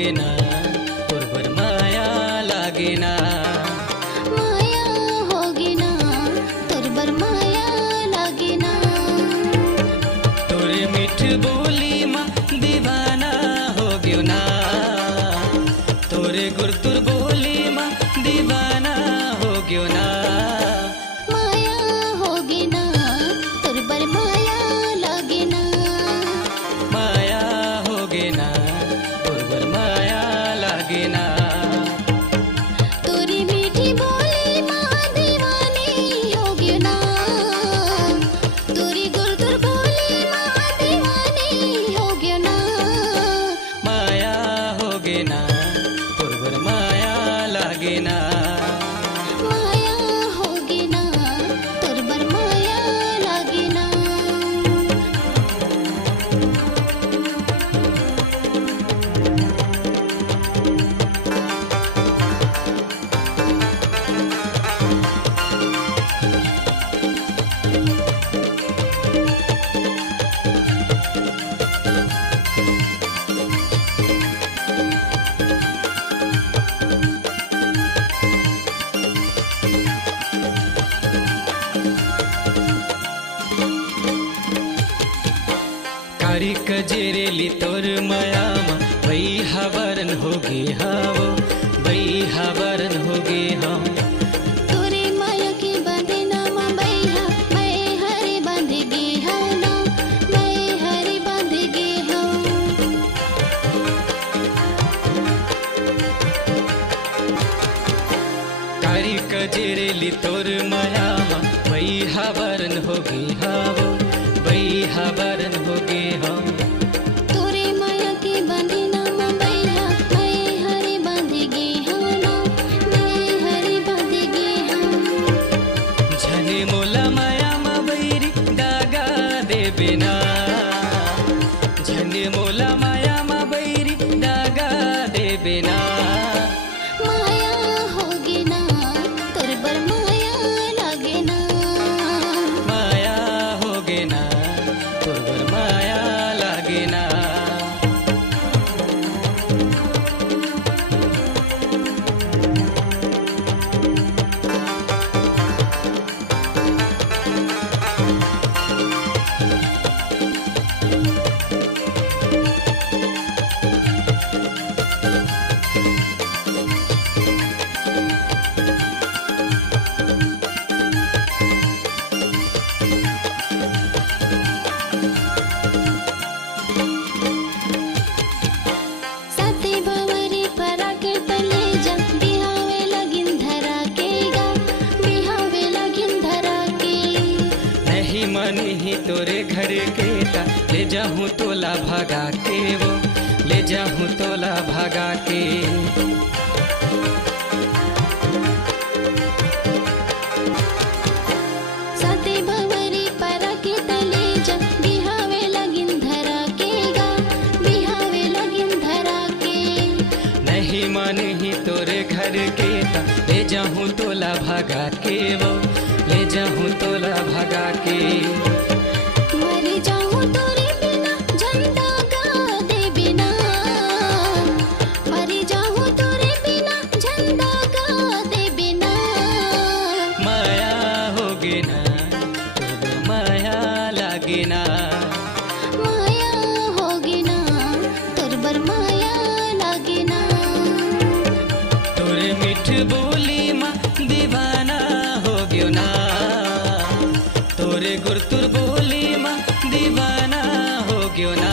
होगे ना तोर माया लागे ना। माया होगे ना तोर माया लागे ना। तोरे मीठ बोली माँ दीवाना हो गयो ना। तोरे गुरतुर बोली माँ दीवाना हो गयो ना। माया होगे ना तोर माया लागे ना। माया होगे ना तोर माया लागे ना। तोरी मीठी बोली माँ दीवानी होगे ना। तोरी गुरतुर बोली माँ दीवानी होगे ना। माया होगे ना तोर माया लागे ना। माया होगे ना तोर माया लागे ना। कारी कजेरेली तोर माया मा वही हवरन होगे हावो वही हवरन होगे हम। तोरे माया के बांधे ना माँ बैहा मैं हरे बांधे गे हाँ ना। मैं हरे बांधे गे हाँ। कारी कजेरेली तोर माया मा वही हवरन होगे हावो वही हवरन होगे हम। तोरे माया के बांधे ना माँ बैहा मैं हरे बांधे गे हाँ ना। मैं हरे बांधे गे हाँ। झने मोला माया मा बैरी दागा दे बिना। झने मोला माया मा बैरी दागा दे बिना। माया होगे ना तोर माया लागे ना। माया होगे ना तोर माया लागे ना। साथे भंवरी परा के तले जा बिहावे लगिन धरा के गा। बिहावे लगिन धरा के। नहीं मनी ही तोरे घर के ता ले जाहूँ तोला भगा के वो ले जाहूँ तोला भगा के। साथे भंवरी परा के तले जा बिहावे लगिन धरा के गा। बिहावे लगिन धरा के। नहीं मनी ही तोरे घर के ता ले जाहूँ तोला भगा के वो ले जाहूँ तोला भगा के। मर जाऊं तोरे बिना झंडा गा दे बिना। मर जाऊं तोरे बिना झंडा गा दे बिना। माया होगे ना तोर माया लागे ना। माया होगे ना तोर माया लागे ना। तोरे मीठ बोली माँ दीवाना हो गयो ना। तोरे गुरतुर बोली माँ दीवाना हो गयो ना।